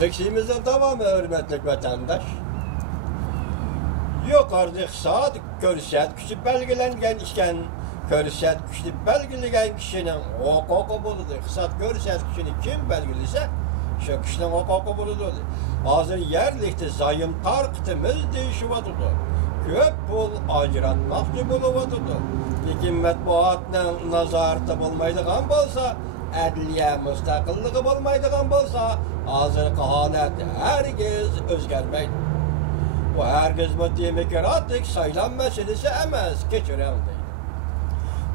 Eksimizin tamamı hürmetli vatandaş. Yukarıda saat göstergesi belgelengen işken göstergesi belgeleyen kişinin hukuku buludur. Saat göstergesini kim belgelese şu kişinin hukuku buludur. Hazır yerlikte zayım tarkıtımız değişiyordu. Köp bul acıratmakçı buluyordu. Lekin matbuatın nazarıta bulmaydıgan bolsa, adliye müstakilliği bulmaydıgan bolsa, hazır holat herkes özgermeydi. Bu herkes bu demokratik saylam meselesi emas, keçirildi.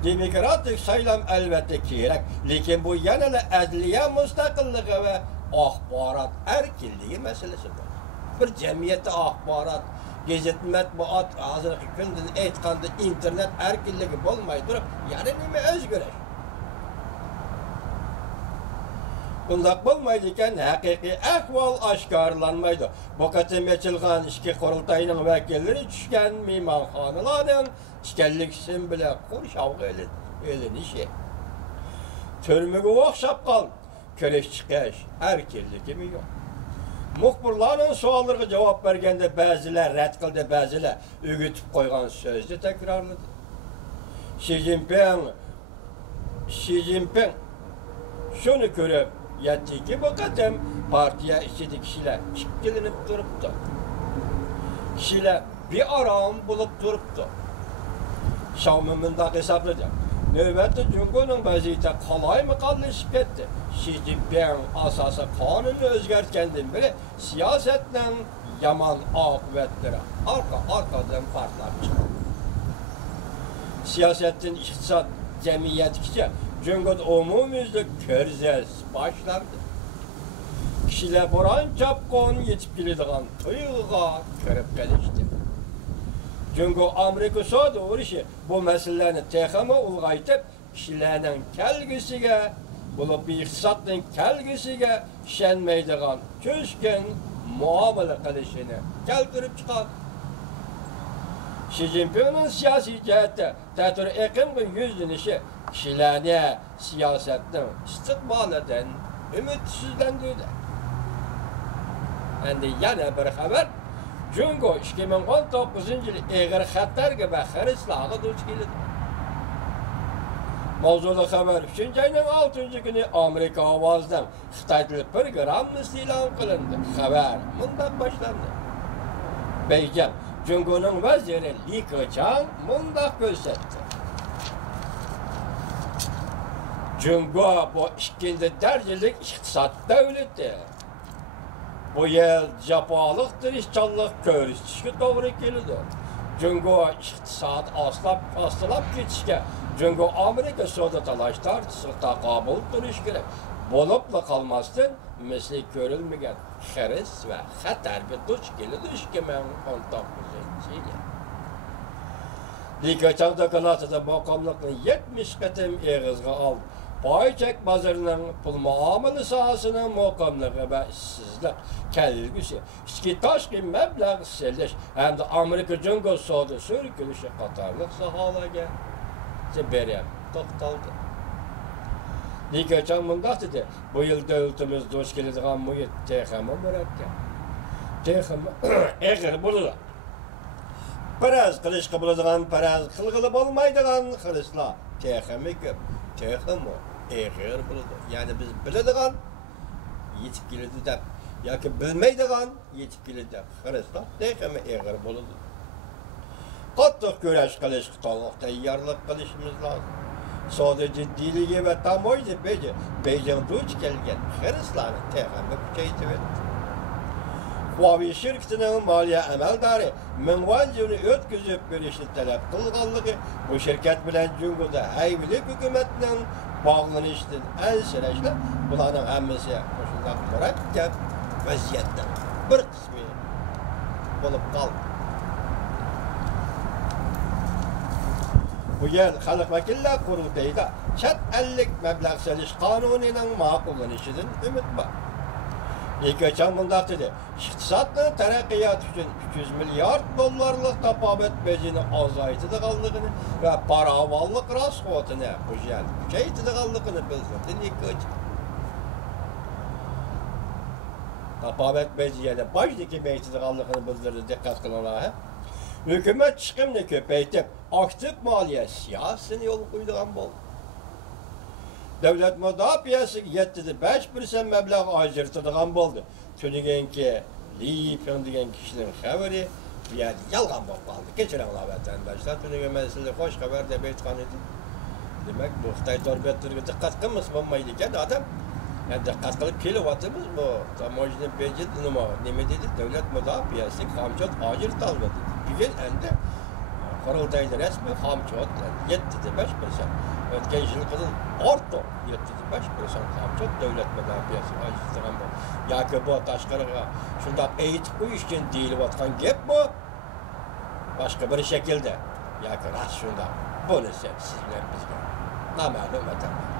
Demokratik saylam elbette gerek, lekin bu yanıla adliye müstakilliği ve ahbarat erkinliği meselesi var. Bir cemiyette ahbarat, gazet, matbuat, hazırki gündün aytganda internet erkinliği bolmay durup, yani nime özgüreş. Bundaq bolmaydikan haqiqiy ahvol oshkorlanmaydi. Bu qatim açılgan ishki qurultayning vakillari tushgan mehmonxonalarning ishkanliksin bilan qurshovga elinishi. Turmaga o'xshab qol, kirish chiqish erkinligimi yo'q. Muxbirlarning savollariga javob berganda ba'zilar rad qildi, ba'zilar o'gitib qo'ygan so'zni takrorladi. Xi Jinping shuni ko'rib yetdiki bu qatim partiya ichida kishilar ikkilanib turibdi. Kishilar bearom bo'lib turibdi. Xiaomi bundoq hisobladi. Navbatda Jungoning vaziyati qalaymaqonlashib ketdi. Xi Jinping asosi qonunni o'zgartgandan beri siyosatning yomon oqibatlari orqa-orqadan portlab chiqdi. Siyosatdan iqtisod, jamiyatgacha Jungo'da umumyüzlük körzes başlandı. Kişiler buran çapkon yetip geldiğin tuyğuğa körüp gelişti. Jungo Amerika soğudu uğraşı bu meselelerini tekimi ulgaytıp kişilerin kelgisiga, bulup bir iktisatın kelgisiga şenmeydiğin köşkün muamele kılışını keltirip çıkan. Xi Jinping'in siyasi cihette tetür ekimgin yüzlenişi kişilerine siyasetin istikbaleden ümitsizlendirdi. Endi yana bir haber, Jungo 2019 yılı eğer xatlarga ve xarislağı duç keldi. Mavzulu haber 3. ayının 6. günü Amerika ovozdan Xitoy tili programmasi e'lon qilindi. Xabar bundan başlandı. Beijing Jungo'nun vaziri Li Keqiang bundan ko'rsatdi. Jungo bu ikinci derecelik iktisat devleti. Bu yıl Japonluq tirishchanlik ko'rsatishga to'g'ri keldi. Jungo iktisat asılab ketishga, Jungo Amerika savdo talash tartibsiz taqobil turish kerak. Bo'libla qolmasdan misli ko'rilmagan xiris va xatarga duch keldi 2019 yil. Li Keqiang dokladatida maqomliqni 70 qatim eg'izga oldi. Boychak bozorining pul muomala sohasining muqimligi va ishsizlik kelgusi, ichki tashqi mablag' selish hamda Amerika Jungo savdo so'rkilishi qatorliq sohalarga berib to'xtaldi. Li Keqiang mundoq dedi, bu yil davlatimiz duch keladigan muhit texmi murakkab. Texmi eg'ir bo'ladi. Paraz qilishga bo'ladigan, paraz qilg'ili bo'lmaydigan xiloslar texmi ko'p. Texmi eg'ir bo'ladi. Ya'ni biz biladigan yetib keladi deb yoki bilmaydigan yetib keladi deb xiloslar texmi eg'ir bo'ladi. Qattiq kurash qilishga to'liq tayyorlik qilishimiz lozim. Savdo jiddiyligi va tamoyili Beijing duch kelgan xiloslarni texmi kuchaytirdi. Huawei şirketining moliya amaldori Mingwanjuni o'tkazib berishni talab qilganligi bu shirkat bilan Jungo'da hayvili hukumatning bog'lanishidan ansirashlar bularning hammasi shunday murakkab vaziyatda bir qismi bo'lib qoldi. Bu yil xalq vakillar qurultayida chet ellik mablag' solish qonunining ma'qullanishidan umid bor. Li Keqiang mundoq dedi, iqtisodning taraqqiyoti uchun 300 milliard dollarlik tabobat bejini ozaytirganligini va paravollik rasxotini kuchaytirganligini bildirdi Li Keqiang. Babet Beyciye'de baştaki meclisi kallıkını bildirdi, dikkat kılana. Hükümet çıkımını köpeytip, aktif maliye siyasını yol koyduğun bol. Devlet müdafiyası 7-5% meblağ ajırtırdıgan boldu. Tünigenki, Lipin degan kişinin haberi bir yer yalgan bolup kaldı. Geçiren vatandaşlar tünigen mesele hoş haber dep aytkan edi. Demek bu Xitay torbetlerine dikkat kılmasa bolmaydı ekan adam. Yani dikkat kılıp kelyapatymyz bu. Tamojni bejit nima dedi? Devlet müdafiyası hamçot ajırtalmadı. Bugün endi Qurultayda resmi hamçot 7-5%. Ötken yıl kızıl orta 7-5% hamçot devlet müdafiyası ajırtılgan bu. Yoki bu tashqariga shundaq aytib qo'yishgan deyilayotgan gap bu. Boshqa bir shaklda yoki rost shundaq bo'lsa siz bilan bizga noma'lum o'tadi.